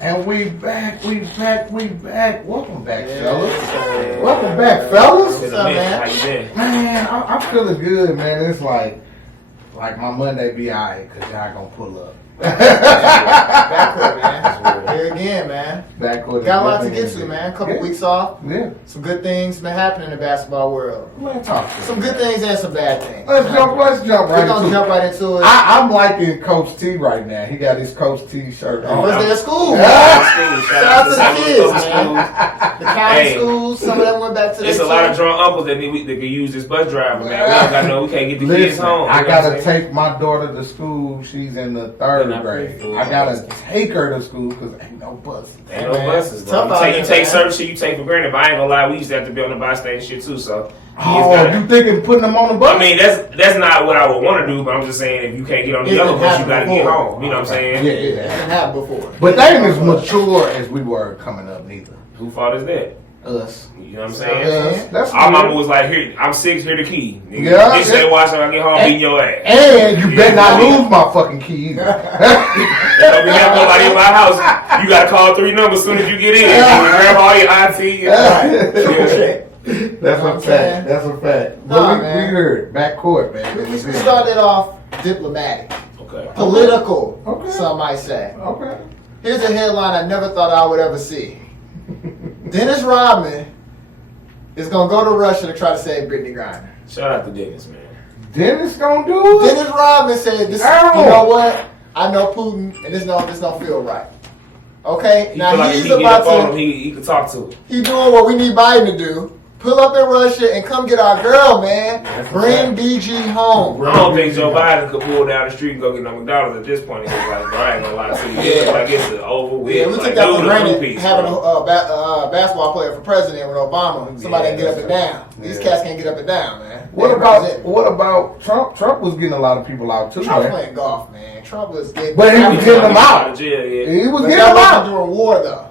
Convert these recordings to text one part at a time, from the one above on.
And we back. Welcome back, fellas. Welcome back, fellas. What's up, man? How you been? Man, I'm feeling good, man. It's like my Monday be alright, because y'all gonna pull up. Backcourt, man. Here again, man. Backcourt. Got a lot to get to, man. Couple weeks off. Yeah. Some good things been happening in the basketball world. Man, talk to Some good things and some bad things. Let's jump right We're gonna into jump it. right into it. I'm liking Coach T right now. He got his Coach T shirt on. First day of school. Yeah. Shout out to the kids, man. The county schools, some of them went back to There's a lot of drunk uncles that can use this bus driver, man. We can't get the kids home. I gotta take my daughter to school. She's in the third grade. I gotta take her to school because ain't no buses. Ain't no buses, bro. You take certain shit you take for granted, but I ain't gonna lie, we used to have to be on the bus station shit too, so. You thinking putting them on the bus? I mean, that's not what I would want to do, but I'm just saying if you can't get on the other bus, you gotta get home. You know what I'm saying? Yeah. It didn't happen before. But they ain't as mature as we were coming up neither. Who fault is that? Us. You know what I'm saying? That's Our mama was like, here, I'm 6, here the key. Nigga. Yeah. Bitch said, watch when I get home, beating your ass. And you better not lose my fucking key either. Don't be having nobody in my house. You gotta call 3 numbers as soon as you get in. You grab all your auntie. That's a fact. That's a fact. But we heard backcourt, man. We started off diplomatic. Okay. Political, Okay. some might say. Okay. Here's a headline I never thought I would ever see. Dennis Rodman is going to go to Russia to try to save Brittney Griner. Shout out to Dennis, man. Dennis gonna do it? Dennis Rodman said, "This, you know what? I know Putin, and this don't feel right." Okay, He now feel like he's if he get up on about him, to. he could talk to him. He doing what we need Biden to do. Pull up in Russia and come get our girl, man. Bring BG home. I don't think Joe Biden could pull down the street and go get no McDonald's at this point in his life. Bro, I ain't gonna lie to you. Yeah. Like it's over with. Yeah, we like, took that for granted. piece, Having bro. a basketball player for president with Obama, somebody Yeah, can get up and down. These cats can't get up and down, man. What about Trump? Trump was getting a lot of people out too, Trump man. playing golf, man. Trump was getting. But he was getting them out. Jail, yeah. He was But getting that them wasn't out. during war, though.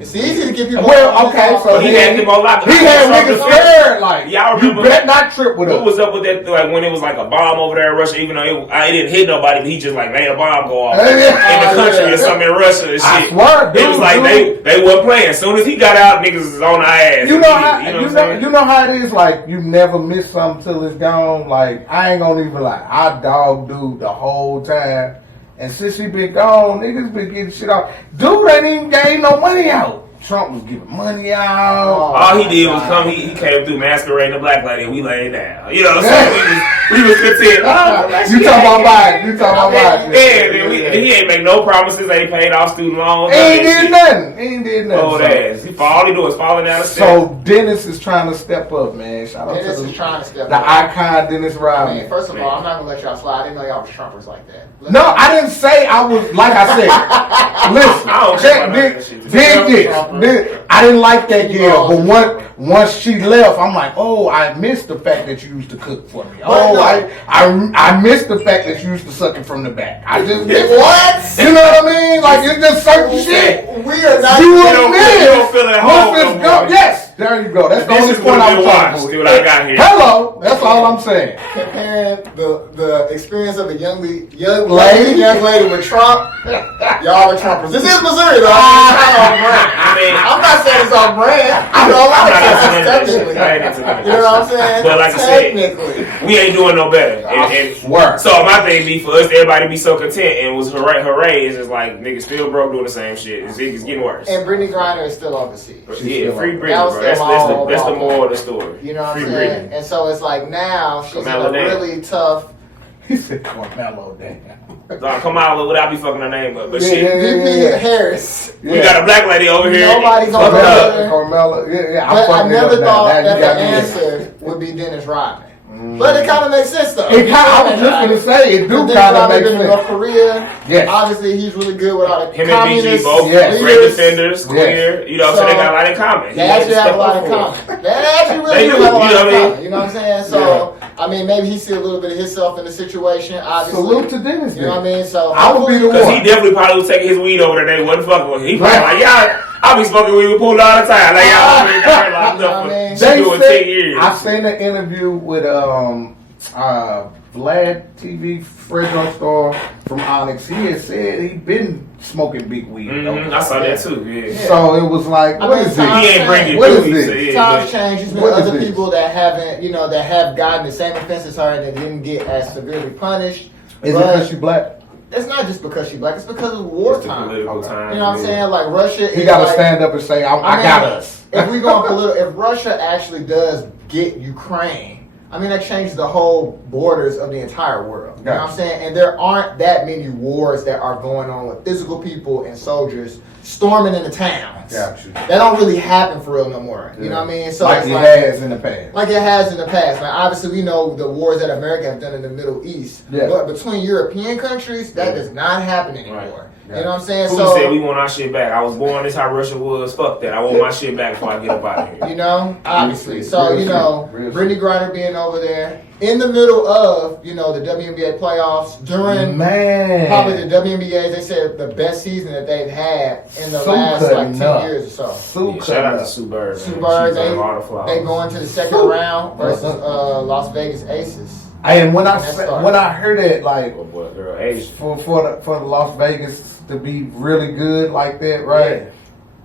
It's easy to get people. Well, okay, so But he had them on lock. he had niggas scared, like, Y'all you remember better not trip with what us. was up with that? Like when it was like a bomb over there in Russia, even though it didn't hit nobody, but he just like made a bomb go off in the country or something in Russia and shit. I swear, it was like they weren't playing. As soon as he got out, niggas was on our ass. You know how it is. Like you never miss something till it's gone. Like I ain't gonna even lie. I dog dude the whole time, and since he been gone, niggas been getting shit out. Dude ain't even gave no money out. Trump was giving money out. All he did was come. He came through masquerading a black lady, and we laid down. You know what I'm saying? We was content. You talking about Biden? You talking about Biden? Yeah, he ain't make no promises. They paid off student loans. He ain't did nothing. He ain't did nothing. Old ass. All he do is falling down the steps. So Dennis is trying to step up, man. Shout out Dennis to is trying to step the up. icon Dennis I Rodman. mean, first of all, I'm not gonna let y'all slide. I didn't know y'all was Trumpers like that. No, I didn't say I was. Like I said, listen. I don't Check care about this. I didn't like that girl, but once she left, I'm like, oh, I missed the fact that you used to cook for me. Oh, I missed the fact that you used to suck it from the back. I just missed What? You know what I mean? Like it's just certain shit. We are not. You don't feel at home no more. Yes, there you go. That's the only This is point I was what talking watch. See about. what I got here. Hello, that's all I'm saying. Comparing the experience of a young lady with Trump, y'all are Trumpers. This is Missouri, though. I'm not saying it's on brand. I know a lot of cases technically. You know what I'm saying? But like I said, we ain't doing no better. So my thing be for us, everybody be so content and was hooray. It's just like niggas still broke doing the same shit. It's getting worse. And Brittney Griner is still overseas. Yeah, free Brittney, bro. That's the moral of the story. You know what I'm Free saying? Brittney. And so it's like now she's in a really tough. He said Carmelo, damn. Kamala, without me fucking her name up, but shit. VP Harris. We got a black lady over here. Nobody's on the Carmelo, But I never thought that the answer would be Dennis Rodman. But it kind of makes sense though. I was just gonna say it do kind of make sense. North Korea. Yes. Obviously, he's really good with all the Him communists. and BG both great defenders, clear. You know, so they got a lot in common. They actually have a lot in common. They actually really do have a lot in common. You know what I'm saying? So, I mean, maybe he see a little bit of himself in the situation. Obviously, salute to Dennis. You know what I mean? So I would be the one. Because he definitely probably was taking his weed over there. They wasn't fucking with him. He probably like, y'all. I be smoking weed with Pool all the time. Like y'all been locked up for 10 years. I seen an interview with Vlad TV, Fred Star from Onyx. He had said he'd been smoking big weed. I saw that too. Yeah. So it was like, what is this? He ain't bringing What is through, this? he said, Times change. There's been What is other this? people that haven't, that have gotten the same offense as her and that didn't get as severely punished. Is it because she black? It's not just because she's black. It's because of It's the wartime. political time. You know what I'm saying? Like Russia. He is got to like, stand up and say, I mean, got us. If we go political, if Russia actually does get Ukraine, I mean, that changes the whole borders of the entire world. You know what I'm saying? And there aren't that many wars that are going on with physical people and soldiers storming into towns. Gotcha. That don't really happen for real no more. You know what I mean? So like it's it has in the past. Like it has in the past. Now, obviously, we know the wars that America have done in the Middle East. Yeah. But between European countries, that does not happen anymore. Right. You know what I'm saying? Who said we want our shit back? I was born. This how Russia was. Fuck that. I want my shit back before I get up out of here. You know, obviously. So, Real Brittney Griner being over there in the middle of, the WNBA playoffs during probably the WNBA, they said the best season that they've had in the last 10 years or so. Shout out to Sue Bird. Sue Bird, they they going to the second round versus Las Vegas Aces. And when I heard it, like Asia. for the Las Vegas to be really good like that, right? Yeah.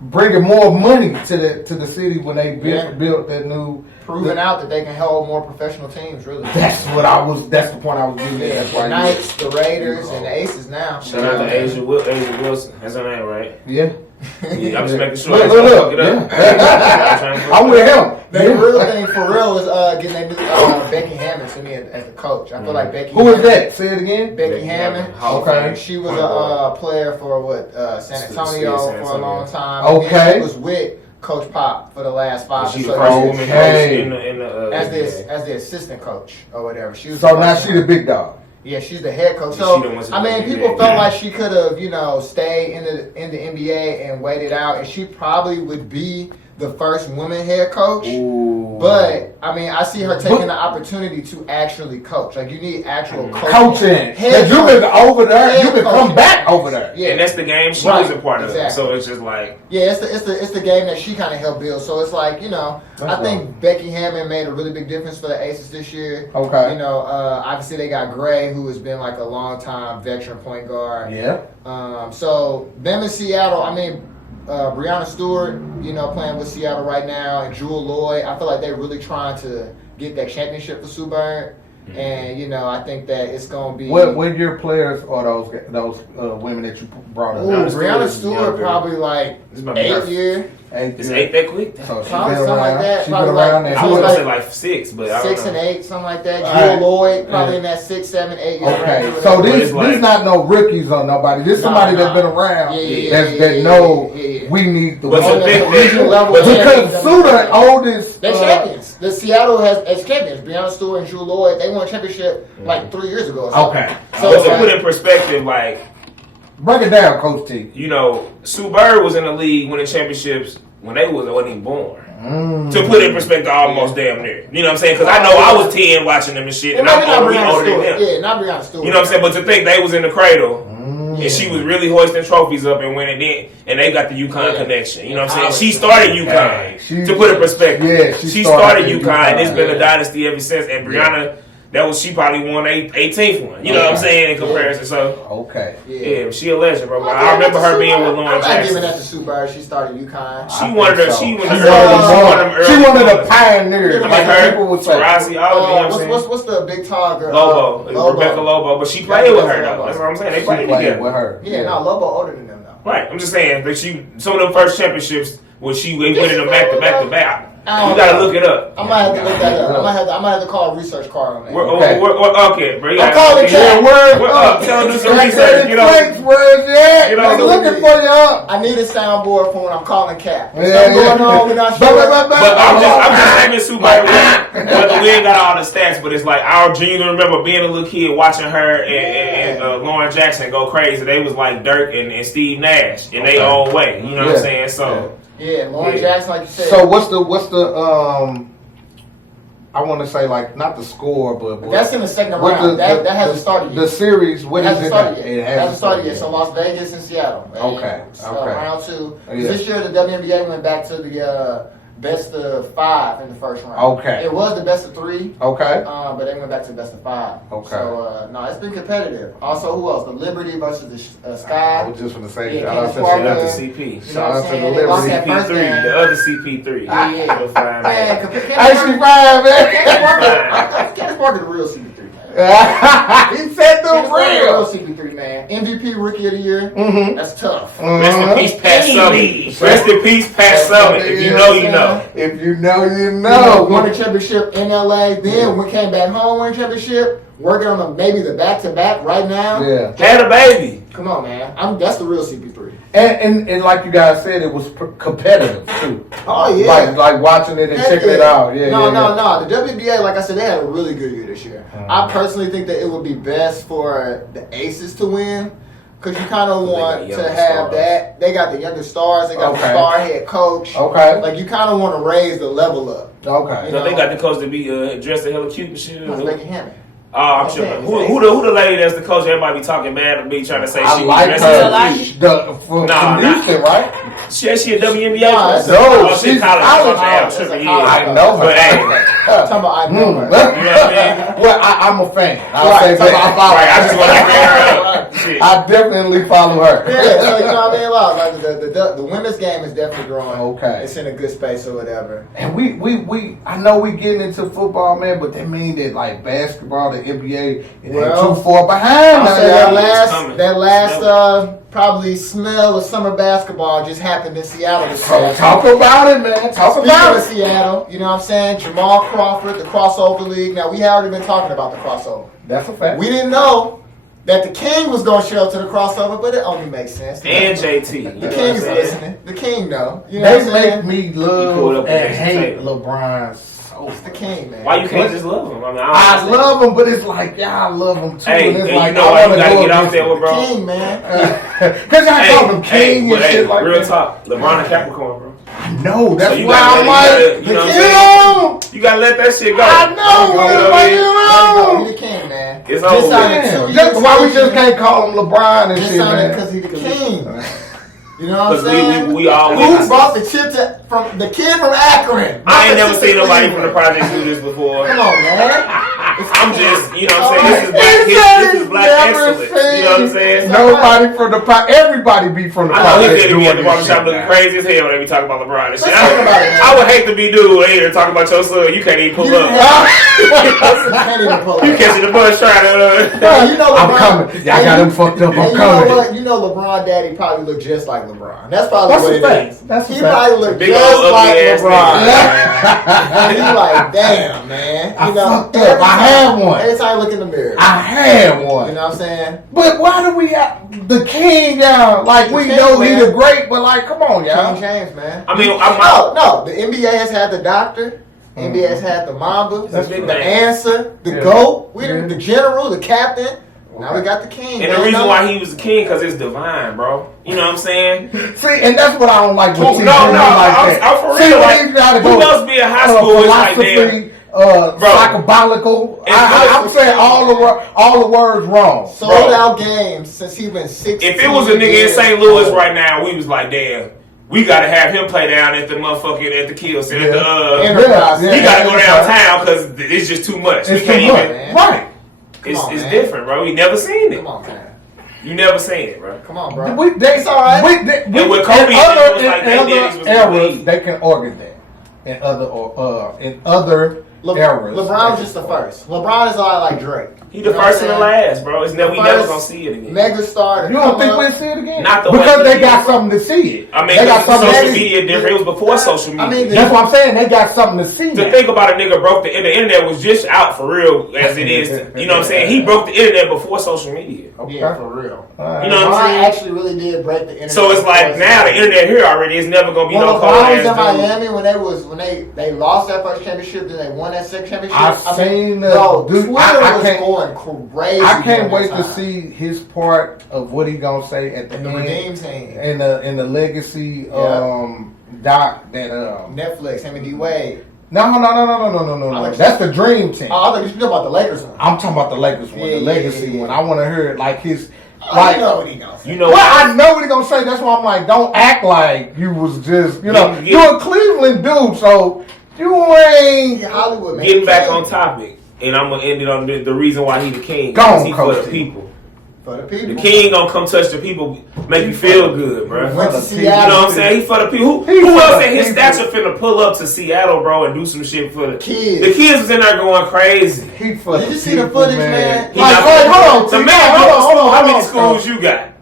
Bringing more money to the city when they built that new, proving out that they can hold more professional teams. Really, that's the point I was getting at. That's why the Knights, the Raiders, and the Aces now. Shout out to Asia Wilson. That's her name, right? Yeah. Yeah, I'm just making sure. Look. I'm with him. The real thing for real is getting that new Becky Hammond to me as the coach. I feel like Becky. Who is that? Say it again. Becky Hammond. Okay. She was a player for San Antonio for a long time. Okay. She was with Coach Pop for the last 5 She's years. the first woman coach as the assistant coach or whatever. She was so now she the big dog. Yeah, she's the head coach. So people felt like she could have, stayed in the NBA and waited out, and she probably would be the first woman head coach. Ooh. But I see her taking the opportunity to actually coach. Like you need actual coaching. Head you can over there. You can come back over there. Yeah, and that's the game she was a part of. So it's just like it's the game that she kind of helped build. So it's like I think Becky Hammond made a really big difference for the Aces this year. Okay. Obviously they got Gray, who has been like a long time veteran point guard. Yeah. So them in Seattle. Brianna Stewart, playing with Seattle right now, and Jewel Lloyd. I feel like they're really trying to get that championship for Sue Bird. Mm-hmm. And I think that it's gonna be. What your players are those women that you brought up? Brianna Stewart probably like 8 years. Is 8 that quick? So probably something like that. She's been around there. I was gonna say like 6, but I don't 6 know. and 8, something like that. Jewel Lloyd probably in that 6, 7, 8 years. Okay, so this not no rookies or nobody. This somebody that's been around that know we need the because Sue the oldest. They're champions. The Seattle has champions. Brianna Stewart and Jewel Lloyd. They won a championship like 3 years ago. Okay. So to put in perspective, like. Break it down, Coach T. Sue Bird was in the league winning championships when they wasn't even born. To put it in perspective, almost damn near. You know what I'm saying? Because I know I was 10 watching them and shit, and I'm older than him. Yeah, not Brianna Stewart. You know what I'm saying? But to think they was in the cradle, and she was really hoisting trophies up and winning it, and they got the UConn connection. You know what I'm saying? She started UConn. To put it in perspective, she started UConn, and it's been a dynasty ever since. And Brianna. She probably won 18th one. You know what I'm saying in comparison. So yeah, she a legend, bro. I remember her being with Lauren Jackson. I'm not giving that to Sue Bird. She started UConn. She one of the pioneers. Like her, what's the big tall girl? Lobo, Rebecca Lobo, but she played with her though. That's what I'm saying. They played together with her. Yeah, no, Lobo older than them though. Right. I'm just saying that some of them first championships where they winning them back to back. You gotta look it up. I might have to look that up. I might have to call a research card on that. Okay, bro. I'm calling Cat. Tell them do some research. I'm looking for you up. I need a soundboard for when I'm calling Cat. Something going on. We're not sure. But I'm just naming Sue Bird. Whether we ain't got all the stats, but it's like I genuinely remember being a little kid watching her and Lauren Jackson go crazy. They was like Dirk and Steve Nash in their own way. You know what I'm saying? So. Yeah, Lauren Jackson, like you said. So what's the I want to say like not the score, but that's in the second round. That hasn't started yet. The series, what is it? It hasn't started yet. So Las Vegas and Seattle. Okay. So round 2. This year the WNBA went back to the best of 5 in the first round. Okay. It was the best of 3. Okay. But they went back to the best of 5. Okay. So, no, it's been competitive. Also, who else? The Liberty versus the Sky. I was just going to say, Yeah, shout out Shout out to to CP. Shout out to the They lost that Liberty. first CP3, game. the other CP3. Yeah. You'll find Man, out. Hey, she fine, man. Candace Parker, the real CP3, man. He said the Candace Parker, the real real. CP3, man. MVP Rookie of the Year. Mm-hmm. That's tough. Rest in peace, Pat Summit. Rest in peace, Pat Summit. If you know, you know. If you know, you You know. won a championship in LA. Then we came back home, won a championship. Working on maybe the back-to-back right now. Yeah. Had a baby. Come on, man. That's the real CP3. And like you guys said, it was competitive too. Oh, yeah. Like watching it and Heck checking it yeah. out. Yeah, No. yeah. The WBA, like I said, they had a really good year this year. I personally think that it would be best for the Aces to win. Because you kind of want to have stars. that. They got the younger stars. They got the star head coach. Okay. Like, you kind of want to raise the level up. Okay. You No, know? they got the coach to be dressed hella cute and shit. It's Becky Hammond. Oh, I'm sure. Okay. Who the lady that's the coach? Everybody be talking bad at me, trying to say I she like dressed her. hella cute. From Nah, Houston, right? She a WNBA Nah, player. that's No, Oh, she's college. college. That's Tripping, a yeah. college. I know her. But hey, Talking about I know her. you know what I mean? Well, I'm a fan. I'll Right, say so that. I follow Right, I just want to her. bring her up. Shit. I definitely follow her. Yeah, so you know what I mean? Like the women's game is definitely growing. Okay. It's in a good space or whatever. And we I know we getting into football, man, but that mean that like basketball, the NBA, it ain't Well, too far behind. I'll now, say y'all. that last probably smell of summer basketball just happened in Seattle this So past talk week. about it, man. Talk Speaking about of it. Seattle, you know what I'm saying? Jamal Crawford, the crossover league. Now, we had already been talking about the crossover. That's a fact. We didn't know that the King was going to show up to the crossover, but it only makes sense. And JT. The King's listening. The King, though. You know They what I'm saying? make me pulled up love with and Jayson hate Tatum. LeBron so It's the King, man. Why you can't just love him? I mean, I don't love him, but it's like, yeah, I love him too. Hey, and it's and like, you know why I you gotta get out out there with bro? King, man. Because I call him King and shit like real that. talk. LeBron a Capricorn, bro. I know, that's So you why gotta I'm let- like, you gotta- you you know know, You gotta let that shit go. I know, You know but what I you mean? know. He's the King, man. It's Just over. signed a Damn, 2-year just why we just extension. can't call him LeBron and Just shit, signed it man. because he's the King. You know what I'm Because saying? we all Who witnesses. brought the chip from the kid from Akron? I ain't never seen nobody from the project do this before. Come on, man. I'm just, you know what I'm saying? This is black Never excellence. You know what I'm saying? Nobody from the everybody be from the I know project he's gonna be at the doing this barbershop shit looking now. crazy as hell when they be talking about LeBron and shit. Let's talk about it, man. I would hate to be dude here talking about your son. You can't even pull You up. can't even pull You up. catching the bus trying to. You know I'm LeBron- coming. Y'all got him fucked up. And I'm you coming. know what? You know LeBron daddy probably look just like LeBron. That's probably That's what a it fact. is. That's a He fact. probably look Big just old like ugly ass LeBron. nigga. And you like, damn, man. I You know, fucked up. I had one. Every time you look in the mirror. I had one. You know what I'm saying? But why do we have the King down? Like, we King, know he man. the great, but like, come on, King y'all. James, man. I mean, No. The NBA has had the doctor. The NBA has had the Mamba. That's the big right. thing. answer. The Yeah. GOAT. We Yeah. the general. The captain. Now we got the King. And the man. reason why he was a king, because it's divine, bro. You know what I'm saying? See, and that's what I don't like with No, TV. no, like I'm that. for See, real. when Like, you gotta who go, else be in high school is like, philosophy, Bro. psychobolical. And I'm saying all the words wrong. sold Bro. out games since he been 16. If it was a nigga in St. Louis right now, we was like, damn, we gotta have him play down at the motherfucking at the kill center. Yeah. Enterprise. He gotta go downtown because it's just too much. It's We can't too much. even. man. Right. It's on, man. different, bro. We never seen it. Come on, man. You never seen it, bro. Come on, bro. It's all right. And with Kobe, in it other, was like they in did, other it was eras, league. they can organize that. In other eras. LeBron was just the first. LeBron is all like Drake. He the first and the last, bro. It's never, we never gonna see it again. Mega star. You don't think we'll see it again? Not the because way they he got is. something to see it. I mean, they got something social to see. media different. It was before social media. I mean, That's what I'm saying. They got something to see. To now. think about a nigga broke the internet was just out for real as it is. You know what I'm saying? He broke the internet before social media. Okay. Yeah, for real. Alright. You know what I'm LeBron saying? actually really did break the internet. So it's like now the internet here already is never gonna be When no cold LeBron was in ass dude. Miami, when they lost that first championship, then they won that second championship. I've seen the bro, dude. Twitter I was can't. going crazy. I can't during wait that to time. see his part of what he gonna say at the And the end. Redeem team, In the legacy Yeah. doc that Netflix, him and D Wade. no. That's the dream team. Oh, I thought you were talking about the Lakers one. I'm talking about the Lakers one, Yeah, the legacy yeah. one. I want to hear like his Like, you know what he gonna say. You know well, what? I know what he gonna say. That's why I'm like, don't act like you was just, you're a Cleveland dude, so you ain't Hollywood. Getting back on topic, and I'm gonna end it on the reason why he the king. Gone, He for the people. For the people. The king gonna come touch the people, make you feel good, bro. Went to You Seattle. know what I'm saying? He for the people. Who else in his stature finna pull up to Seattle, bro, and do some shit for the kids? The kids was in there going crazy. He for Did the you see the footage, man? Like, hold on, So, T, man, hold on, how many schools you got?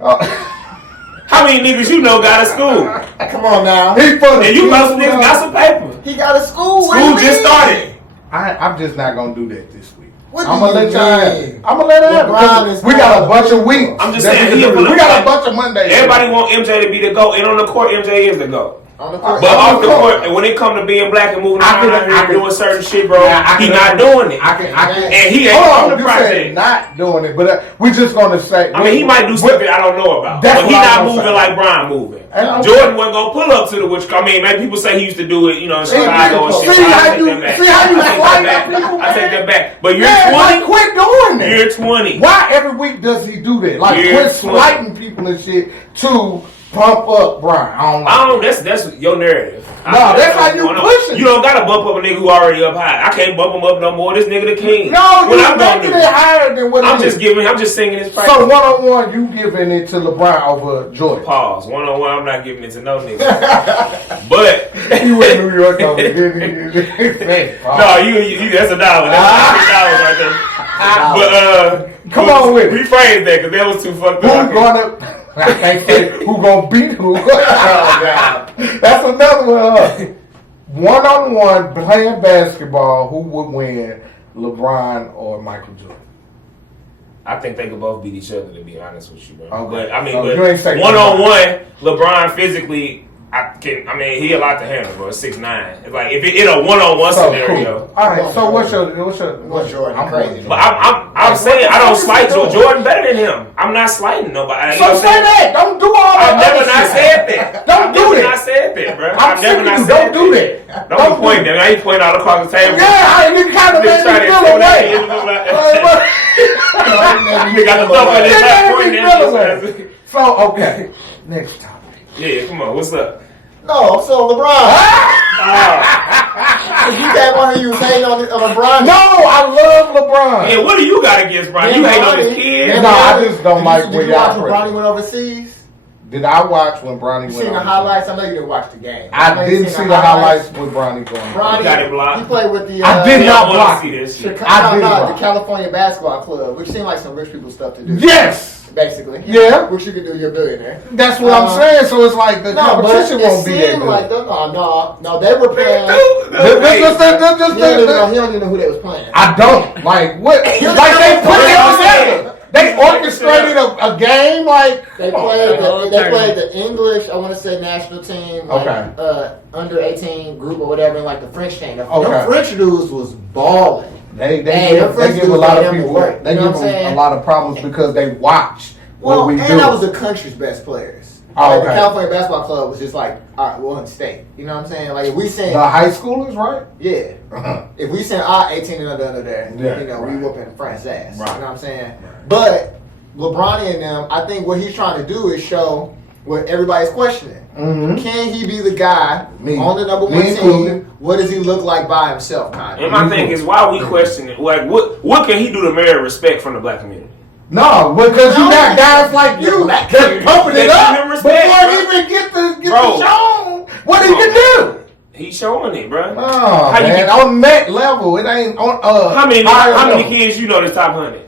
How many niggas you know got a school? Come on now. He for the And you know some people, niggas got some paper. He got a school. School just started. I'm just not gonna do that this week. What I'm do gonna you let y'all. mean? I'm gonna let it happen. LeBron is We got a not- bunch of weeks. I'm just that saying, we got a bunch of Mondays. Everybody want MJ to be the GOAT, and on the court, MJ is the GOAT. On the court. But off the court, when it come to being black and moving around out here and doing certain shit, bro, he not doing it. And he ain't on the you project. said not doing it, but we just gonna say. I mean, he might do something I don't know about. That's But he what not I'm moving saying. like Brian moving. And Jordan wasn't gonna pull up to the which. I mean, maybe people say he used to do it, in Chicago and shit. See how I you take that back. see how you I take slight that at back. people. I take that back. But you're Yeah, 20. like, quit doing that. You're 20. Why every week does he do that? Like You're quit slighting people and shit to pump up Brian. I don't like That's your narrative. No, that's how you push it. You don't gotta bump up a nigga who already up high. I can't bump him up no more. This nigga the king. No, What you I'm gonna making do? it higher than what I'm it is. just singing his practice. So one-on-one, you giving it to LeBron over Jordan. Pause. One-on-one, I'm not giving it to no nigga. But You in New York over there. no, you that's $1. That's $1 right there. But Come on with it. rephrase that because that was too fucked Who up. gonna? I can't say who gonna beat who. That's another one. One-on-one playing basketball, who would win, LeBron or Michael Jordan? I think they could both beat each other, to be honest with you, bro. Okay. But I mean, So you ain't saying one-on-one, LeBron physically, he a lot to handle, bro. 6'9". It's like if it in a one-on-one scenario. Cool. All right. So what's Jordan? I'm Crazy. But I'm saying I don't slight Jordan better than him. I'm not slighting nobody. So say that. Don't do all that. I've never other not shit. said that. Don't do that. I've never not said that, bro. I'm I've never sick of not you. said Don't do that. Don't be pointing. I ain't pointing all across the table. Yeah, you kind of made me feel away. You got the thumb on his lap pointing at me. So okay, next topic. Yeah, come on. What's up? No, so LeBron. You can't want to use hating on LeBron. No, I love LeBron. Hey, what do you got against Brian? You hate on his kids? No, I just don't like Did when you watch y'all when Bronny went overseas? Did I watch when Bronny You went seen the on? highlights? I know you didn't watch the game. I didn't see the highlights with Bronny going on. Bronny, got it blocked. he played with the. I did not want block to see it. this shit. I did the block. California Basketball Club, which seemed like some rich people stuff to do. Yes, Basically. Yeah. Which you could do, you're a billionaire. that's what I'm saying. So it's like the competition but won't be that seemed like good. no, they were playing. He don't even know who they was playing. I don't like what. Like they put it together. They orchestrated a game like They played the English, I want to say national team, like, Okay. under 18 group or whatever, and like the French team. The Okay. French dudes was balling. They them French give a dudes lot made of them people work, they you know give what I'm them a saying? lot of problems because they watch Well, what we and do. that was the country's best players. Oh, Like, okay. the California Basketball Club was just like, all right, we're in state. You know what I'm saying? Like if we send, The high schoolers, right? yeah, if we send our 18 and under there, Yeah, you know, right. we whooping France's ass. Right. You know what I'm saying? But LeBron and them, I think what he's trying to do is show what everybody's questioning. Mm-hmm. Can he be the guy on the number one team? What does he look like by himself, kind And of? my thing is, why we question it? Like, what can he do to merit respect from the black community? No, because you got guys like you Black that's community. pumping They it give up him before respect, he bro. even get the Bro. shown what he can do. He's showing it, bro. Oh, How you man, get- on that level, it ain't on. How many higher level. kids you know that's top 100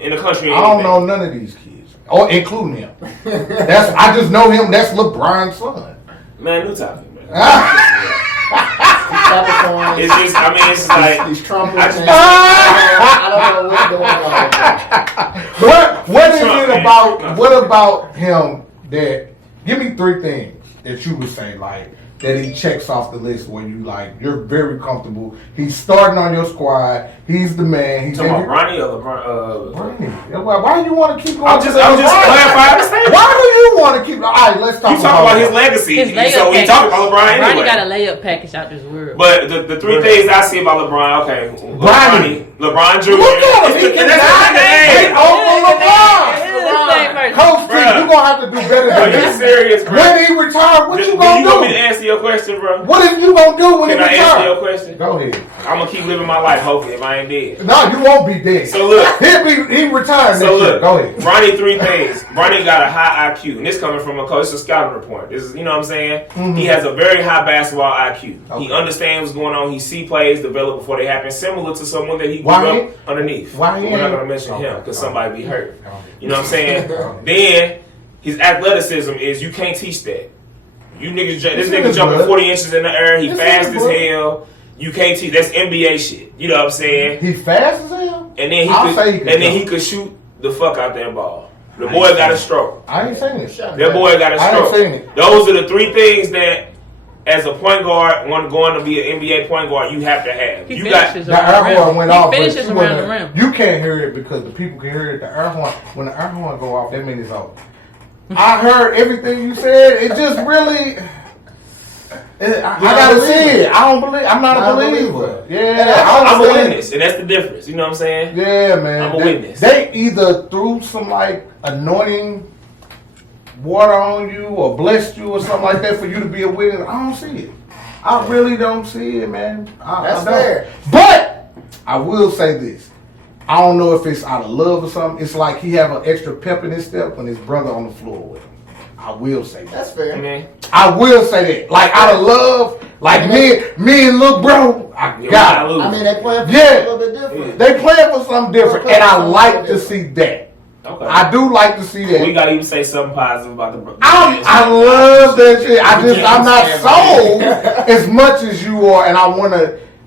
in the country? I don't know none of these kids, or including him. I just know him. That's LeBron's son. Man, new topic, man. Capricorn. It's just, I mean, it's like He's Trump. I just- I don't know what's going on. What is Trump, it man. about? What about him that? Give me 3 things that you would say like that he checks off the list where you like you're very comfortable. He's starting on your squad. He's the man. He's talking about Ronnie or LeBron. Ronnie. Why do you want to keep going? I'm just clarifying the statement. Why do you want to keep? All right, let's talk You talk about his legacy, His layup so we package. talk about LeBron anyway. Ronnie got a layup package out this world. But the 3 things I see about LeBron, okay, Ronnie. LeBron Jr. Look at him. He can That's the dominate name. over LeBron. Coach T, you gonna have to do better than Are you this. serious, bro? When he retire, what you You gonna want me do? to answer your question, bro? What is you gonna do when he Can I answer your retire? question? Go ahead. I'm gonna keep living my life, hopefully, if I ain't dead. No, you won't be dead. So look. He retired So next year. look, Go ahead. Bronny, 3 things. Bronny got a high IQ, and this coming from a coach. It's a scouting report. This is, you know what I'm saying? Mm-hmm. He has a very high basketball IQ. Okay. He understands what's going on. He see plays develop before they happen, similar to someone that he grew Why up underneath. why he We're not ain't- gonna mention him because Okay. somebody be hurt. Okay. You know what I'm saying? Okay. Then his athleticism is you can't teach that. You niggas, this It's in nigga his jumping blood. 40 inches in the air. He It's in fast his as blood. hell. You can't teach. That's NBA shit. You know what I'm saying? He fast as hell. And then I'll say he could he jump. could shoot the fuck out that ball. The boy got a stroke. I ain't saying it. That boy got a I ain't stroke. seen it. Those are the 3 things that, as a point guard, when going to be an NBA point guard, you have to have. He You got finishes The air horn went off. He but finishes you around the wasn't- rim. You can't hear it because the people can hear it. The air horn, when the air horn go off, that means it's over. I heard everything you said. It just really. I gotta see it. I don't believe. I'm not a believer. Yeah, I'm a witness, and that's the difference. You know what I'm saying? Yeah, man. I'm a witness. They either threw some like anointing water on you or blessed you or something like that for you to be a witness. I don't see it. I really don't see it, man. That's I don't. fair. But I will say this. I don't know if it's out of love or something. It's like he have an extra pep in his step when his brother on the floor with him. I will say that. That's fair. I will say that. Like out of love, like me and little bro, I got it. I mean, they playing for Yeah. a little bit different. They playing for something different, and I like to see that. Okay. I do like to see that. We gotta even say something positive about the. I love that shit. I'm not sold as much as you are, and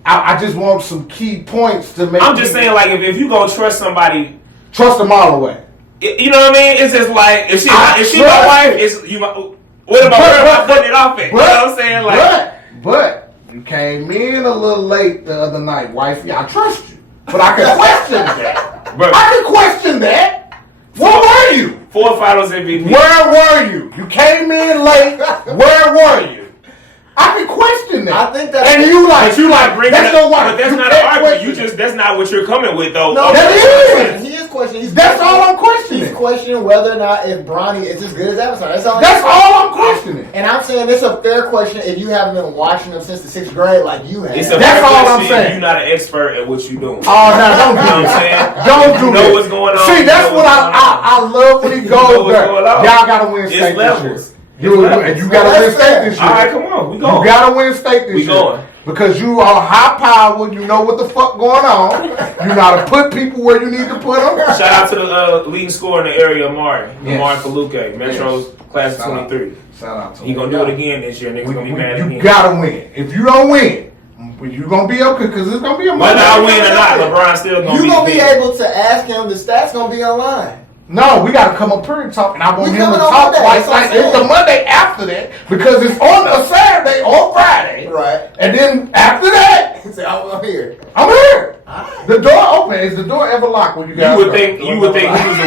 I just want some key points to make. I'm just saying, like, if you gonna trust somebody, trust them all the way. you know what I mean? It's just like if she trust my wife, it. it's you. What about her? I'm putting it off it. You know what I'm saying? Like, but you came in a little late the other night, wifey. I trust you, but I can question that. Bro. I can question that. Where were you? 4 finals MVP. Where were you? You came in late. Where were you? I can question that. I think that. And you like bringing that's it no up, why. but that's You not can't an argument. question That's not what you're coming with, though. No, that is. He is questioning. That's all I'm questioning. He's questioning whether or not if Bronny is as good as Avatar. That's all. That's all I'm questioning. And I'm saying it's a fair question if you haven't been watching them since the 6th grade like you have. It's a That's fair all I'm question. saying. You're not an expert at what you're doing. Oh no! Don't do You know what I'm that. saying? Don't do You know that. what's going on. See, You that's know what what's going on. I love when he know goes what's there. going on. Y'all gotta win It's state this levels. year. It's You levels. gotta Well, win that's state fair. this year. All right, come on, we You going. gotta win state this We year. going. Because you are high powered, you know what the fuck going on. You know how to put people where you need to put them. Shout out to the leading scorer in the area, Amari. Yes. Amari Kaluke, Metro's class of Shout out. 23. Shout out to He him. gonna do it again this year. Niggas gonna be mad at You him. gotta win. If you don't win, you gonna be okay because it's gonna be a Whether Monday. I win or not, LeBron still gonna You be gonna the be big. able to ask him. The stats gonna be online. No, we gotta come up here and talk, and I want We him to coming on talk Monday, like that's what I'm it's the saying. Monday after that because it's on a Saturday or Friday, Right. and then after that, He said, I'm here. I'm here. The door open. Is the door ever locked when you guys? You would think he was a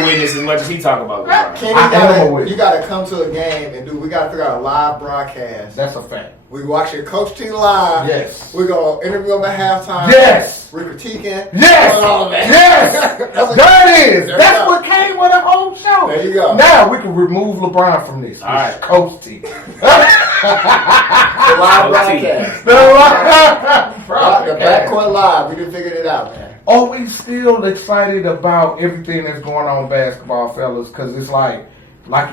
witness as much as he talk about LeBron. Kenny, I am a witness. you gotta come to a game and we gotta figure out a live broadcast. That's a fact. We watching Coach T live. Yes. We're gonna interview him at halftime. Yes. We're critiquing. Yes. Doing all of that. Yes. That's There it is. There That's you go. what came with the whole show. There you go. Now we can remove LeBron from this. All right. Coach T. The live broadcast. The Backcourt live. We done figured it out, man. Are we still excited about everything that's going on in basketball, fellas? Because it's like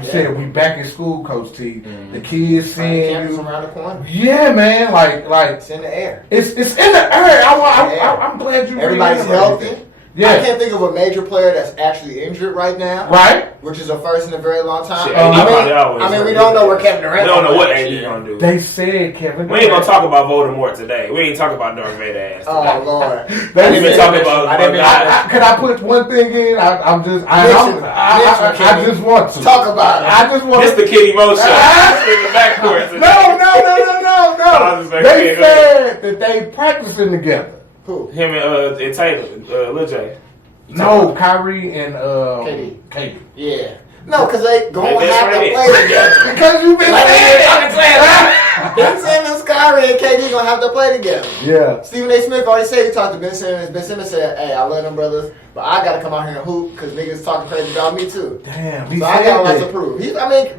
you said, we back in school, Coach T. The kids seeing Campus you. around the corner. Yeah, man. Like It's in the air. it's in the air. I'm glad you. Everybody's reiterated healthy. that. Yeah. I can't think of a major player that's actually injured right now. Right. Which is a first in a very long time. Shit, AD probably always we hurt. don't know where Kevin Durant. We don't know what is. AD gonna do. They said Kevin. We ain't gonna talk about Voldemort today. We ain't talking about Darth Vader ass today. Oh Lord. They I didn't even said- talk about. I didn't even- Can I put one thing in? I just want to Talk about it. I just want This to. the Kitty Mo show. In the backcourt today. No. I was just like, They yeah, go said that they practicing together. Who? Him and Tatum, Lil J. No, Kyrie and KD. Yeah. No, because they gonna That's have to right. play together. Because you've been saying it. Ben Simmons, Kyrie, and KD gonna have to play together. Yeah. Stephen A. Smith already said he talked to Ben Simmons. Ben Simmons said, "Hey, I love them brothers, but I gotta come out here and hoop because niggas talking crazy about me too." Damn. So I got a lot to prove.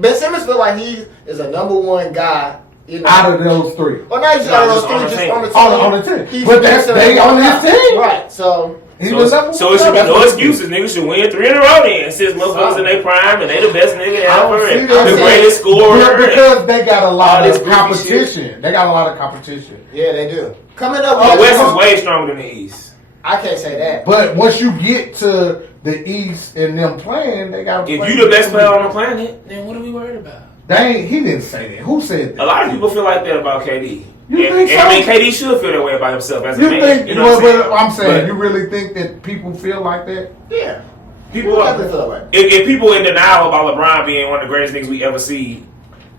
Ben Simmons feel like he is a number one guy. Out of those three. Well, not just out of those three, just on the team. On the team. But they on his team. Right. So it should be no excuses. Niggas should win 3 in a row then. Since motherfuckers in their prime and they the best nigga ever and the greatest scorer. Because they got a lot of competition. They got a lot of competition. Yeah, they do. Coming up, the West is way stronger than the East. I can't say that. But once you get to the East and them playing, they got to play. If you the best player on the planet, then what are we worried about? He didn't say that. Who said that? A lot of people feel like that about KD. You think so? I mean, KD should feel that way about himself as a man. I'm saying, you really think that people feel like that? Yeah. People feel that way. If people in denial about LeBron being one of the greatest niggas we ever see,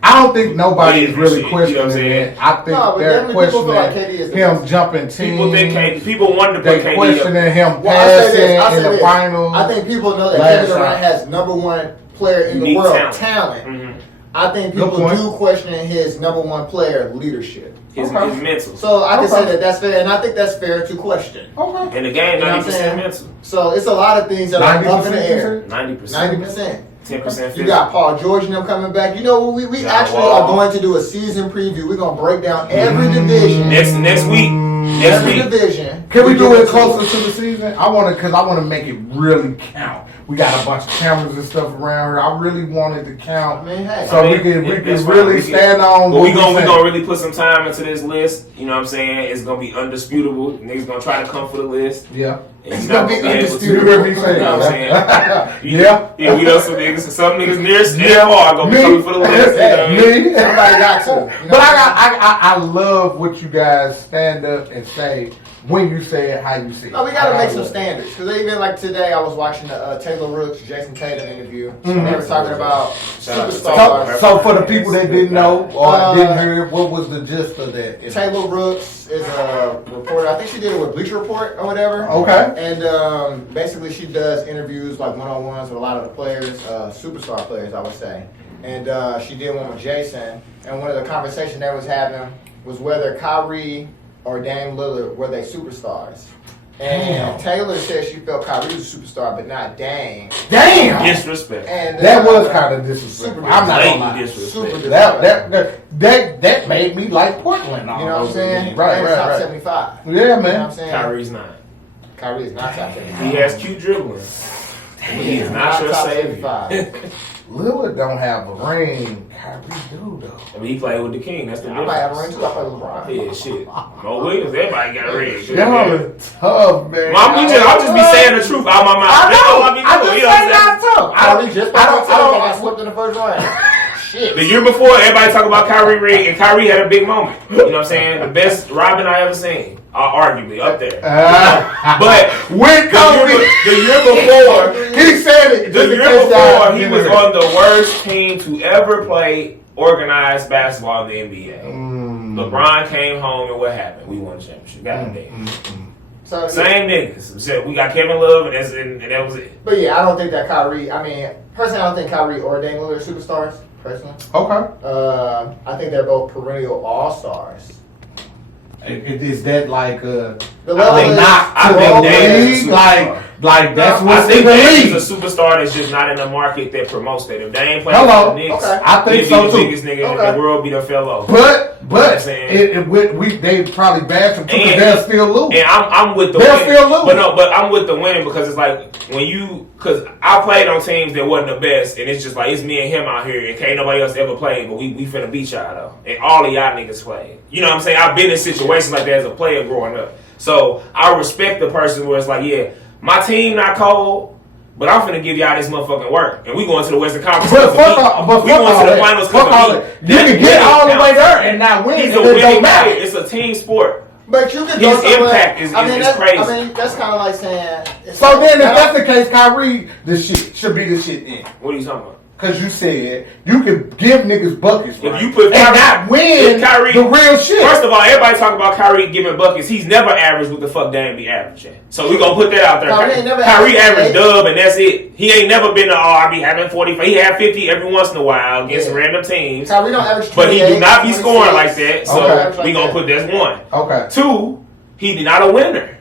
I don't think nobody is really questioning that. I think they're questioning him jumping teams. People wanted to put KD They're questioning him passing in the finals. I think people know that Kevin Durant has number one player in the world talent. Mm-hmm. I think people do question his number one player leadership. His mental. So I can say that that's fair, and I think that's fair to question. Okay. In the game, 90% mental. So it's a lot of things that are up in the air. 90%. 10%. You got Paul George and them coming back. You know, we actually are going to do a season preview. We're going to break down every division. Next week. Every division. Can we do it closer to the season? I want to make it really count. We got a bunch of cameras and stuff around here. I really wanted to count, we can really stand on. But we gonna really put some time into this list. You know what I'm saying? It's gonna be undisputable. Niggas gonna try to come for the list. Yeah. It's gonna be undisputable. You know what I'm saying? Yeah, we know some niggas near and far gonna be coming for the list. Me. Somebody got to. But I love what you guys stand up and say. When you say it, how you see it. No, we got to make some standards. Because even like today, I was watching the Taylor Rooks, Jayson Tatum interview. Mm-hmm. They were talking about superstars. So for the people that didn't know or didn't hear, what was the gist of that? Taylor Rooks is a reporter. I think she did it with Bleacher Report or whatever. Okay. And basically she does interviews like one-on-ones with a lot of the players, superstar players, I would say. And she did one with Jayson. And one of the conversations they was having was whether Kyrie or Dame Lillard, were they superstars? And Taylor said she felt Kyrie was a superstar, but not Dame. Damn! Disrespect. And that was kind of disrespectful. I'm not gonna lie. Disrespect. That made me like Portland. You know what I'm saying? Right. Top 75. Yeah, man. You know what I'm saying? Kyrie's not. Kyrie is not top 75. He has cute dribbling. He is not your savior. Lillard don't have a ring. Kyrie do though. I mean, he played with the king. That's the difference. I might have a ring too. I play with LeBron. Yeah, shit. Mo Williams, everybody got a ring. Y'all are tough, man. I'll just be saying the truth out my mouth. I know. I just say not tough. I got slipped in the first round. Shit. The year before, everybody talk about Kyrie ring, and Kyrie had a big moment. You know what I'm saying? The best Robin I ever seen. Arguably up there. But when the year before, he said it. The year before, he was on the worst team to ever play organized basketball in the NBA. LeBron came home, and what happened? We won the championship. God damn. So, same niggas. So we got Kevin Love, and that was it. But yeah, I don't think that Kyrie. I mean, personally, I don't think Kyrie or Dame Lillard are superstars. Personally, okay. I think they're both perennial all-stars. Is that like the level I think Dame's like that's what I think Dame's a superstar that's just not in the market that promotes that. If Dame plays for the Knicks, I think so too. He'd be the biggest nigga in the world, be the fellow. But they probably bash him too because they'll still lose. And I'm with the they'll winning. still lose. But I'm with the winning because it's like because I played on teams that wasn't the best, and it's just like it's me and him out here, and can't nobody else ever play, but we finna beat y'all though, and all of y'all niggas played. You know what I'm saying? I've been in situations like that as a player growing up, so I respect the person where it's like, yeah, my team not cold, but I'm finna give y'all this motherfucking work, and we going to the Western Conference. But we going to the finals. You can get all the way there and not win. He's a winning player. It's a team sport. But you can his impact is crazy. I mean, that's kind of like saying. So then, if that's the case, Kyrie should be the shit then. What are you talking about? because you said you could give niggas buckets, right? If you put and not win Kyrie, the real shit. First of all, everybody talk about Kyrie giving buckets. He's never averaged what the fuck Dame be averaging. So we gonna put that out there. Kyrie averaged dub, and that's it. He ain't never been to I be having 45. He had 50 every once in a while against random teams. Kyrie don't average 28, but he do not be scoring like that. So we gonna put that's one. Okay. Two, he not a winner.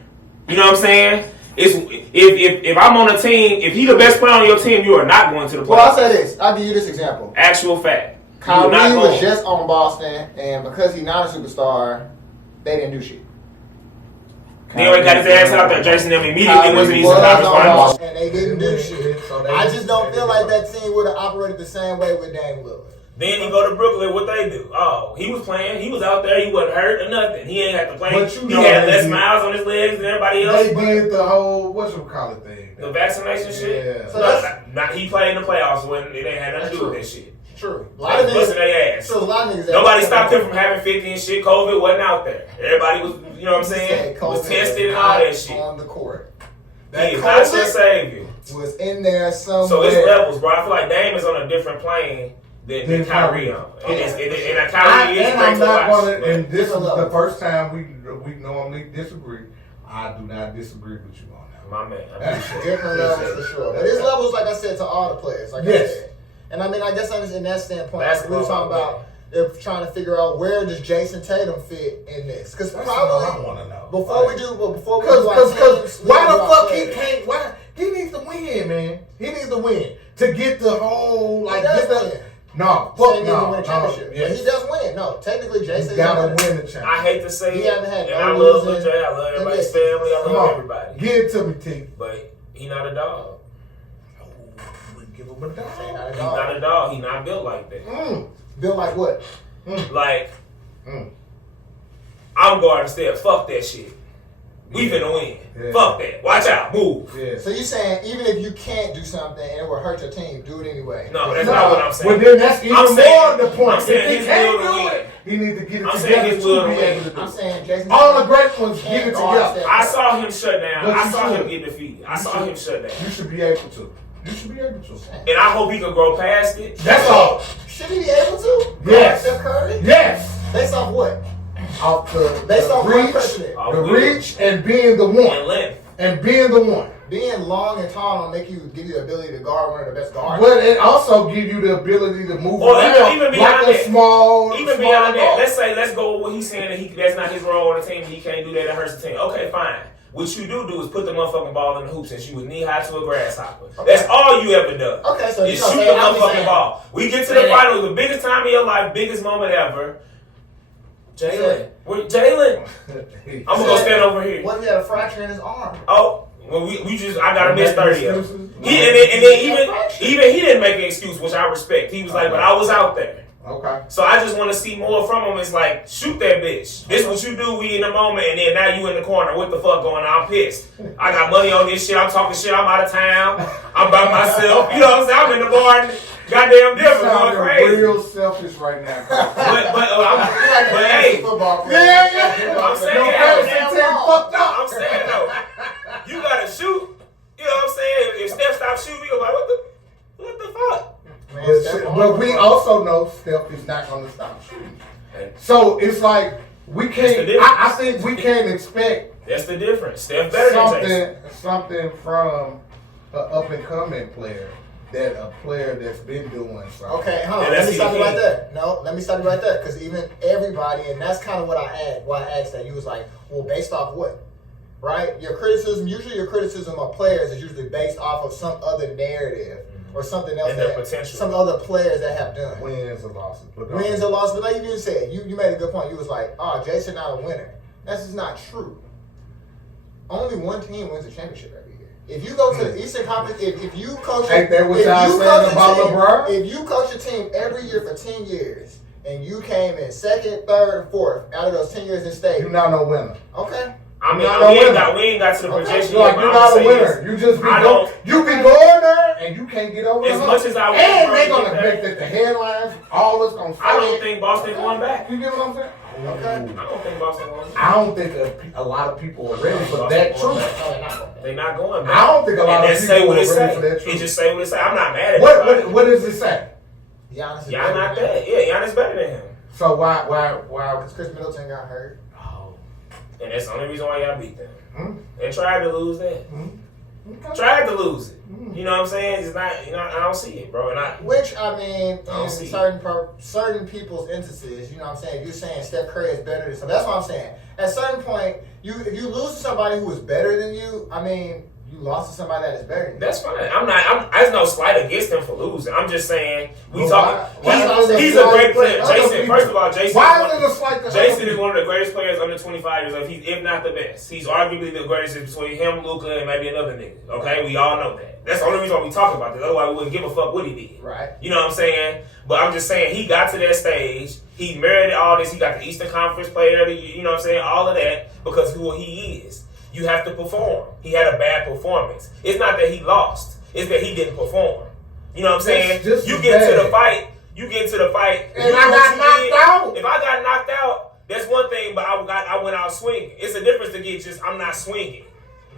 You know what I'm saying? It's if I'm on a team, if he the best player on your team, you are not going to the playoffs. Well, I'll say this. I'll give you this example. Actual fact. Kyrie was just on Boston, and because he's not a superstar, they didn't do shit. He already got his ass out there. Jayson them immediately went to these conference finals. And they didn't do shit. I just don't feel like that team would have operated the same way with Dame Lillard. Then he go to Brooklyn. What they do? Oh, he was playing. He was out there. He wasn't hurt or nothing. He ain't had to play. He had less miles on his legs than everybody else. They did the whole whatchamacallit thing. The vaccination shit. Yeah. So not he played in the playoffs when it ain't had nothing to do with that shit. True. A lot of niggas busting their ass. True. A lot of niggas. Nobody stopped him from having 50 and shit. COVID wasn't out there. Everybody was, you know what I'm saying? Was tested and all that shit. On the court. He is not your savior. Was in there somewhere. So it's levels, bro. I feel like Dame is on a different plane than Kyrie on. And Kyrie is great to watch. And this is the first time we normally disagree. I do not disagree with you on that. My man. Different levels for sure. But it's levels, like I said, to all the players. Like I said. And I mean, I guess in that standpoint, we were talking about trying to figure out where does Jayson Tatum fit in this? Because probably I want to know. Before we do why the fuck he can't? Why he needs to win, man? He needs to win to get the whole like. No, fuck no. Yes. He does win. No, technically, Jayson gotta win the championship. I hate to say he hasn't had. And I love Lil J. I love everybody's family. I love everybody. Give it to me, T. But he not a dog. Give him a dog. He's not a dog. He not built like that. Built like what? Like, I'm guarding Steph. Fuck that shit. We finna win. Yeah. Fuck that. Watch out. Move. Yeah. So you saying even if you can't do something and it will hurt your team, do it anyway? No, that's not what I'm saying. Well, then that's even more the point. I'm saying his will to win. He needs to get it I'm together saying his will to be able to win. do. I'm saying Jayson. All the great ones get it together. I saw him shut down. But I saw him get defeated. I saw him shut down. You should be able to. You should be able to. And I hope he can grow past it. That's all. Should he be able to? Yes. Steph Curry? Yes. Based off what? Off based off the reach and being the one. And length. And being the one. Being long and tall don't give you the ability to guard one of the best guards. Well, it also gives you the ability to move around even beyond like that. Even beyond that. Let's go with what he's saying that that's not his role on the team. He can't do that. It hurts the team. Okay, fine. What you do is put the motherfucking ball in the hoop since you was knee high to a grasshopper. Okay. That's all you ever done. Okay, so you shoot the motherfucking ball. We get to the finals, the biggest time of your life, biggest moment ever. Jalen. I'm gonna go stand over here. What if he had a fracture in his arm? Oh, well, I gotta miss 30 of them. And then even he didn't make an excuse, which I respect. He was like, but I was out there. Okay. So I just want to see more from him. It's like, shoot that bitch. This what you do. We in the moment, and then now you in the corner. What the fuck going on? I'm pissed. I got money on this shit. I'm talking shit. I'm out of town. I'm by myself. You know what I'm saying? I'm in the bar. Goddamn different. Going crazy. Real selfish right now. but hey, I'm saying though, you gotta shoot. You know what I'm saying? If Steph stops shooting, we go like, what the fuck? But we also know Steph is not going to stop shooting. So it's like we can't. I think we can't expect. That's the difference. Steph better than something from an up and coming player that a player that's been doing something. Okay, hold on. Let me stop you right there. No, let me stop you right there because even everybody, and that's kind of what why I asked that. You was like, well, based off what? Right? Usually your criticism of players is usually based off of some other narrative. Or something else that some other players that have done. Wins or losses. But like you said, you made a good point. You was like, Jayson not a winner. That's just not true. Only one team wins a championship every year. If you go to the Eastern Conference, if you coach if you coach a team every year for 10 years and you came in second, third, and fourth out of those 10 years and stayed, you're not no winner. Okay. I mean, we ain't got to the projection yet. You're not a winner. You just be you be going there and you can't get over as much as I want. And they're gonna make that the headlines. All is gonna. I don't think Boston going back. You get what I'm saying? Okay. I don't think Boston going back. I don't think a lot of people are ready for that truth. They're not going back. I don't think a lot of people are ready for that truth. It just say what it say. I'm not mad at it. What does it say? Giannis not that. Yeah, Giannis better than him. So why? Because Chris Middleton got hurt. Oh. And that's the only reason why y'all beat them. Mm-hmm. They tried to lose that. Mm-hmm. Okay. Tried to lose it. Mm-hmm. You know what I'm saying? It's not. I don't see it, bro. Which I mean, in certain people's instances, you know what I'm saying. You're saying Steph Curry is better than. So that's what I'm saying. At a certain point, if you lose to somebody who is better than you, I mean, you lost to somebody that is better than you. That's fine. There's no slight against him for losing. I'm just saying he's a great player. Jason, first of all, Jayson is one of the greatest players under 25 years old. If not the best. He's arguably the greatest between him, Luka, and maybe another nigga. Okay, we all know that. That's the only reason why we talk about this. Otherwise, we wouldn't give a fuck what he did. Right. You know what I'm saying? But I'm just saying he got to that stage. He merited all this. He got the Eastern Conference Player of the Year. You know what I'm saying? All of that because who he is. You have to perform. He had a bad performance. It's not that he lost. It's that he didn't perform. You know what I'm saying? You get into the fight. And I got knocked out. If I got knocked out, that's one thing, but I went out swinging. It's a difference to get just, I'm not swinging.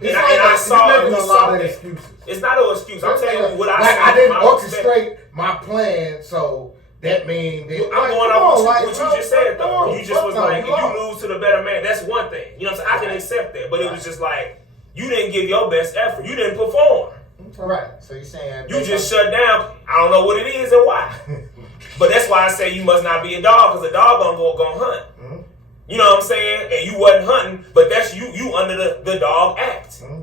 I saw a lot of excuses. It's not an excuse. I'm telling you what I didn't orchestrate my plan, so that means that I'm going off what you just said, though. You just was like, if you lose to the better man, that's one thing. You know what I'm saying? I can accept that. But it was just like, you didn't give your best effort. You didn't perform. Right. So you're saying you just shut down. I don't know what it is and why. But that's why I say you must not be a dog, because a dog gonna hunt. Mm-hmm. You know what I'm saying? And you wasn't hunting, but that's you under the dog act. Mm-hmm.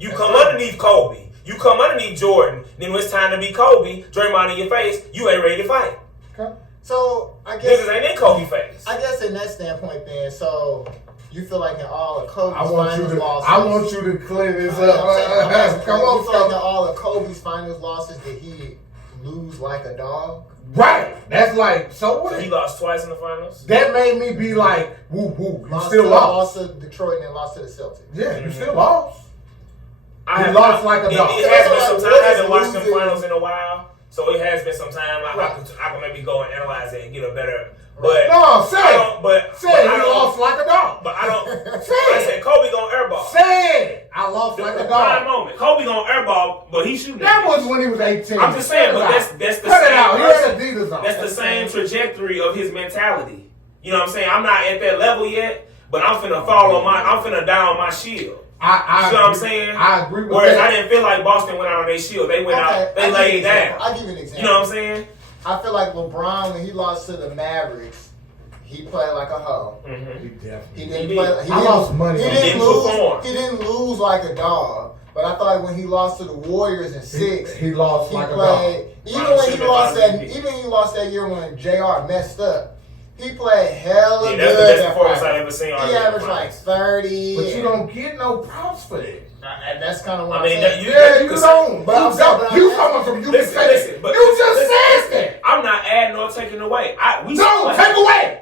You come underneath Kobe. You come underneath Jordan. Then when it's time to be Kobe, Draymond in your face, you ain't ready to fight. Okay. So I guess niggas ain't in Kobe face. I guess in that standpoint, then, so you feel like in all of Kobe's finals losses. I want you to clear this up. Come on, you feel like in all of Kobe's finals losses, did he lose like a dog? Right. That's like, so what? So he lost twice in the finals? That made me be like, woo woo. You still lost to Detroit and then lost to the Celtics. Yeah, you still lost. He lost like a dog. It has been some time. I haven't watched the finals in a while. So it has been some time. I can maybe go and analyze it and get a better. But no, say he lost like a dog. But I don't. I said Kobe gonna airball. Say I lost like a dog. Prime moment. Kobe gonna airball, but he shooting. That was when he was 18. I'm just saying, but that's the Cut same. It out. He had Adidas on. That's the same trajectory of his mentality. You know what I'm saying? I'm not at that level yet, but I'm finna I'm finna die on my shield. You know what I'm saying? I agree with that. Whereas I didn't feel like Boston went out on their shield. They went out, they laid down. I'll give you an example. You know what I'm saying? I feel like LeBron, when he lost to the Mavericks, he played like a hoe. Mm-hmm. He didn't play. I lost money. He didn't lose like a dog. But I thought like when he lost to the Warriors in 6, he lost like a dog. Even when he lost that year when JR messed up. He played hella good. That's the best performance I've ever seen. He averaged like 30. But you don't get no props for that. And that's kind of what I mean. you don't. But you talking from you just said that. I'm not adding or taking away. Take away.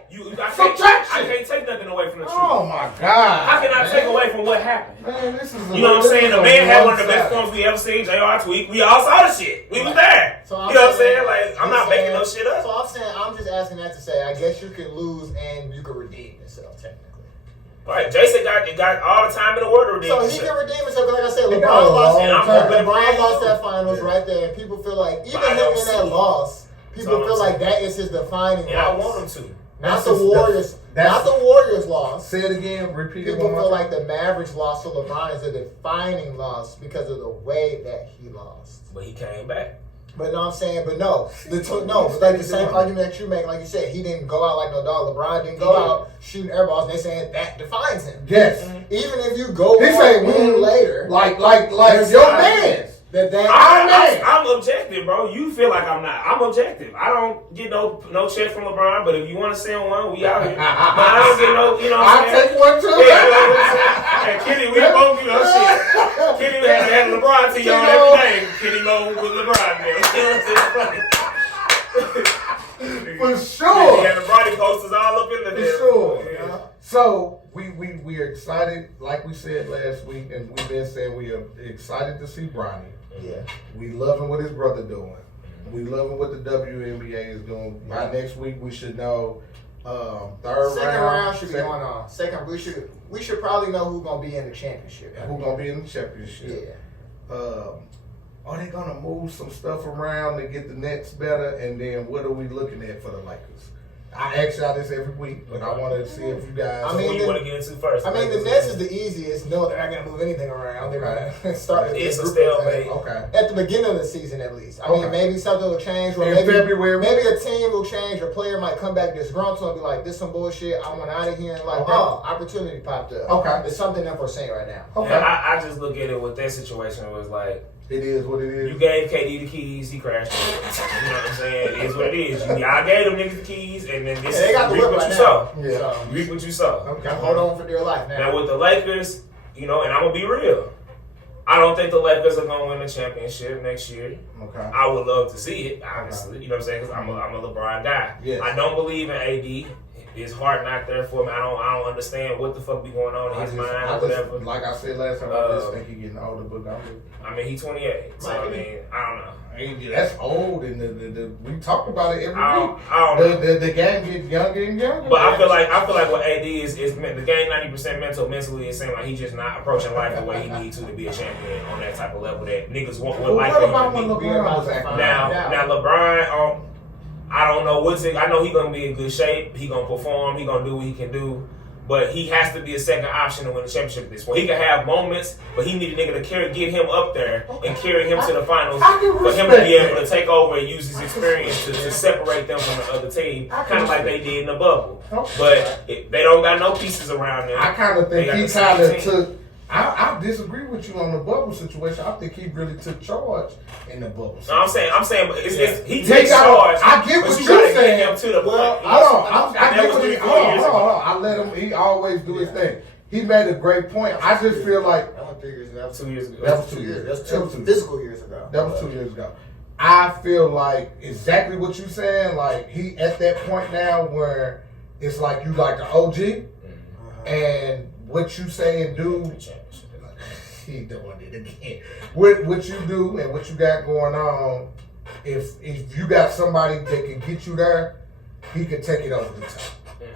Subtraction. I can't take nothing away from the truth. Oh my God. How can I take away from what happened? Man, this is you know what I'm saying? The man had one of the best performances we ever seen. JR tweet. We all saw the shit. We was there. So you know what I'm saying? Like I'm not making no shit up. So I'm just asking that to say, I guess you can lose and you can redeem yourself technically. Right, Jayson got all the time in the world to redeem himself. So he can redeem himself, like I said, LeBron lost that finals right there, and people feel like, even him in that loss, people feel like that is his defining loss. I want him to. Not the Warriors loss. Say it again, repeat it. People feel like the Mavericks loss to LeBron is a defining loss because of the way that he lost. But he came back. But no, I'm saying, but no, it's like the same argument that you make. Like you said, he didn't go out like no dog. LeBron didn't go out shooting air balls. And they saying that defines him. Yes. Even if you go on later, like your man. I'm objective, bro. You feel like I'm not. I'm objective. I don't get no check from LeBron, but if you want to send one, we out here. But I don't get no, you know what I'm saying? I'll take one too. Yeah, you know what I'm saying? And Kenny, we both, you know, shit. Kenny had LeBron to you on every day. Kenny know with LeBron, man. You know what I'm saying? For sure. He had LeBron posters all up in the For sure. Yeah. So we are excited, like we said last week, and we've been saying we are excited to see Bronny. Yeah. We loving what his brother doing. We loving what the WNBA is doing. By next week we should know third Second round should be second- going on. Second, we should probably know who's gonna be in the championship. Who gonna be in the championship? Yeah. Are they gonna move some stuff around to get the Nets better? And then what are we looking at for the Lakers? I ask y'all this every week, but I want to see if you guys. I mean, What do you want to get into first? I mean, the Nets is the easiest. No, they're not gonna move anything around. They're gonna start. It's a group stalemate. Okay. At the beginning of the season, at least. I Okay. mean, maybe something will change. Or In maybe February. maybe a team will change. A player might come back disgruntled and be like, "This some bullshit. I want out of here." And like, Okay. oh, opportunity popped up. Okay. It's something unforeseen right now. Okay. And I just look at it with that situation. It was like, It is what it is. you gave KD the keys, he crashed it. You know what I'm saying? It is what it is. I gave them niggas the keys, and then this Yeah, they got the reap whip what right you now. saw. Yeah. So, Reap what you saw. Okay. hold on for dear life now. Now with the Lakers, and I'm gonna be real. I don't think the Lakers are gonna win the championship next year. Okay. I would love to see it, honestly. You know what I'm saying? Because I'm a LeBron guy. Yes. I don't believe in AD. His heart not there for me. I don't understand what the fuck be going on in his mind or whatever. Like I said last time, I just think he getting older, but I mean, he's 28, so I mean, I don't know. that's old, and the we talk about it every I week. don't know. The game gets younger and younger. But I feel like what AD is the game 90% mental. Mentally, it seems like he's just not approaching life the way he needs to be a champion on that type of level that niggas would Well, like what him about to when be. LeBron was acting? Now LeBron, I don't know I know he's gonna be in good shape. He gonna perform. He gonna do what he can do. But he has to be a second option to win the championship at this point. He can have moments, but he need a nigga to get him up there and carry him to the finals I can for him to be respect able to take over and use his experience to separate them from the other team, kind of like they did in the bubble. But they don't got no pieces around them. I kind of They think got he the same kind of team. took. I disagree with you on the bubble situation. I think he really took charge in the bubble. No, I'm saying, but he He takes got- charge. I get but what you you're gotta saying. get him to the Well, point. hold on. I That get was what he. 3-4 Hold years on. ago. I let him. He always do his thing. He made a great point. I just feel like That was 3 years ago. That was 2 years ago. that was 2 years. That's two physical years ago. That was 2 years ago. I feel like exactly what you're saying. Like he at that point now where it's like you like the OG, and what you say and do. He doing it again. What you do and what you got going on, if you got somebody that can get you there, he can take it over the top.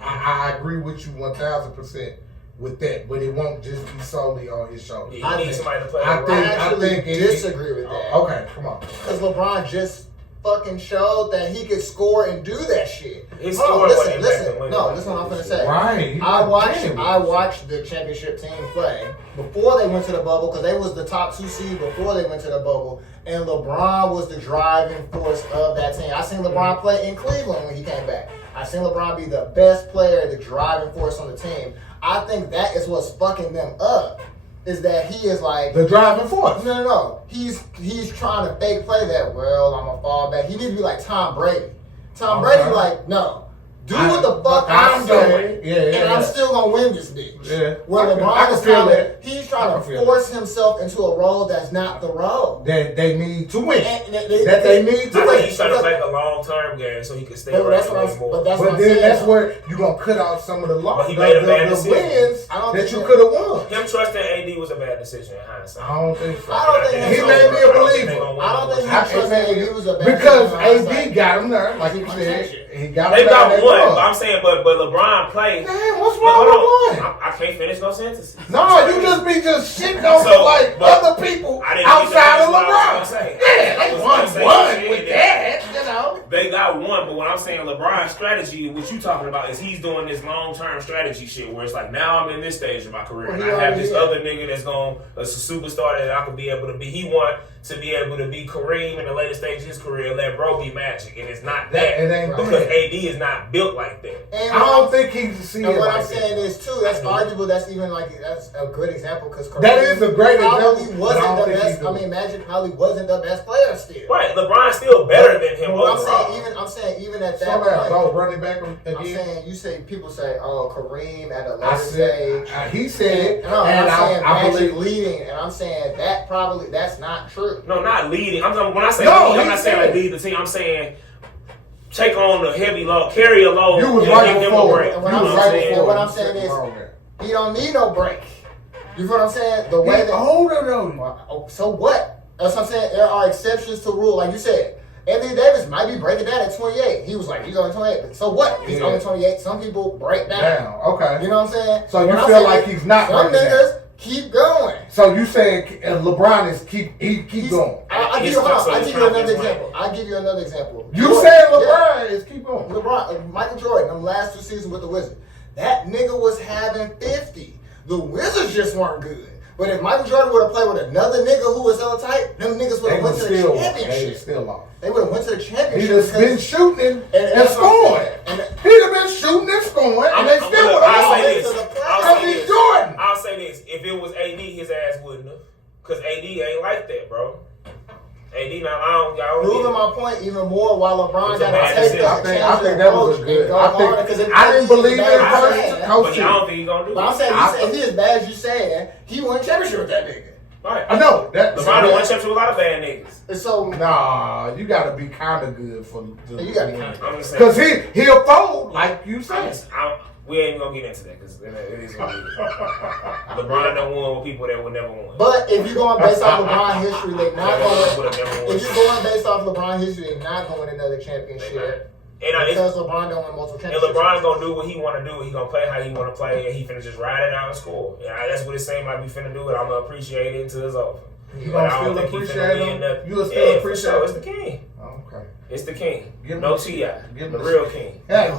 I agree with you 1,000% with that, but it won't just be solely on his shoulders. Yeah, he needs somebody to play. I the think- role. I actually it- disagree with that. Okay, come on. Because LeBron just fucking showed that he could score and do that shit. His Hold on, score wasn't listen. back then, No, was listen it? what I'm gonna say. Right. I watched the championship team play before they went to the bubble because they was the top 2 seed before they went to the bubble, and LeBron was the driving force of that team. I seen LeBron play in Cleveland when he came back. I seen LeBron be the best player, the driving force on the team. I think that is what's fucking them up. Is that he is like The driving force. no. He's trying to fake play that. Well, I'm gonna fall back. He needs to be like Tom Brady. Tom Okay. Brady like no. Do what the fuck I I'm say, doing, yeah, and I'm still gonna win this bitch. Yeah. Where I LeBron can is feel trying that. he's I trying can to feel force himself into a role that's not the role. That they need to win. And That they need to I win. think he's trying to play a long-term game so he can stay But around that's a what little I'm. more. But that's But what I'm then saying. that's where you're going to cut out some of the But losses, he made a bad the decision. wins I don't that think you that- could have won. Him trusting AD was a bad decision in hindsight. I don't think so. I don't think He so. made me a believer. I don't think I- he trusted AD was a bad because decision. AD got him there, like you said. He got him They there. got They one, won. but I'm saying, but LeBron played. Man, what's But wrong hold with on, one? I can't finish no sentences. No, you just be shitting on So, like but other people I didn't outside of get to finish what I was LeBron. gonna say. Yeah, I they was won gonna say one shit with that- that, you know. They got one, but what I'm saying, LeBron's strategy, what you talking about, is he's doing this long-term strategy shit where it's like, now I'm in this stage of my career, and I have this other nigga that's a superstar that I could be able to be. He want to be able to be Kareem in the later stage of his career, let bro be Magic, and it's not that. It ain't Because that. AD is not built like that. And I don't think he can see And it what like I'm saying that. is too, that's arguable. That's even like that's a good example because That is a great probably example, but I don't wasn't the think best. he do. I mean, Magic probably wasn't the best player still. Right, LeBron's still better than him Well, overall. I'm saying even at that Slow down, point. go running back I'm again. saying people say, oh, Kareem at a I later said, stage. he said it, No, and I'm saying I Magic believe. leading, and I'm saying that's not true. No, not leading. When I say No, lead, I'm he not saying said like lead the team. I'm saying take on the heavy load, carry a load. You was and right give them before. a break. And what I'm saying is, he don't need no break. You feel what I'm saying? The way He's older though. So what? That's what I'm saying. There are exceptions to rule, like you said. Anthony Davis might be breaking down at 28. He was like, he's only 28. So what? He's only 28. Some people break down. Okay. You know what I'm saying? So you feel like he's not some breaking niggas down. keep going. So you saying LeBron is keep going? I'll give you another example. I'll give you another example. You said LeBron is keep going. LeBron, Michael Jordan, them last 2 seasons with the Wizards, that nigga was having 50. The Wizards just weren't good. But if Michael Jordan would have played with another nigga who was hella tight, them niggas would have went to the championship. They would have went to the championship. He just been shooting and scoring. He'd have been shooting and scoring, and they still would have won. I'll say this. If it was AD, his ass wouldn't have. Because AD ain't like that, bro. AD, now I don't proving my point even more while LeBron got to take I think that was a good. I didn't believe it at first. But I don't think he's gonna do it. But I'm saying, if he as bad as you saying, he won a championship with that nigga. Right. I know that. LeBron won championship with a lot of bad niggas. And so nah, you gotta be kind of good for. You gotta be kind of good. Because he'll fold like you said. We ain't gonna get into that because it is gonna be. LeBron done won with people that would never won. But if you're going based off LeBron history, they're not going. If you're going based off LeBron history, they're not going another championship. Because LeBron don't win multiple championships. And LeBron gonna do what he want to do. He gonna play how he want to play, and he finna just ride it out and score. And that's what it seems like we finna do. And I'm gonna appreciate it until it's over. You gonna still appreciate him? You will still appreciate him? It's the king. Okay. It's the king. Give no the T.I. Give the him real the king. Yeah,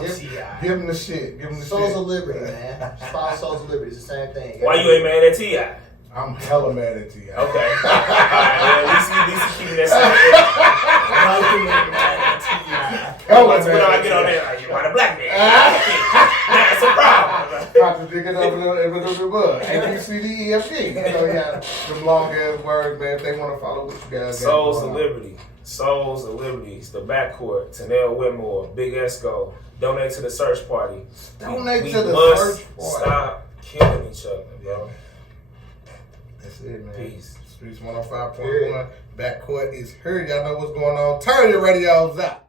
give him the shit. Give him the Souls shit. of Liberty, man. Five Souls of Liberty. It's the same thing. Why you ain't mad at T.I.? I'm hella mad at T.I. Okay. At least keeping that same. Why you ain't mad at T.I.? When I get on there, like, you want a black man. That's a problem. Contradicting up in the A, B, C, D, E, F, G. You know, yeah, them long ass words, man. If they want to follow what you guys got. Souls of Liberty. Souls of Liberty. It's the Backcourt. Tanel Whitmore. Big Esco. Donate to the search party. Donate to the search party. Stop killing each other, bro. That's it, man. Peace. Streets 105.1. Backcourt is here. Y'all know what's going on. Turn your radios up.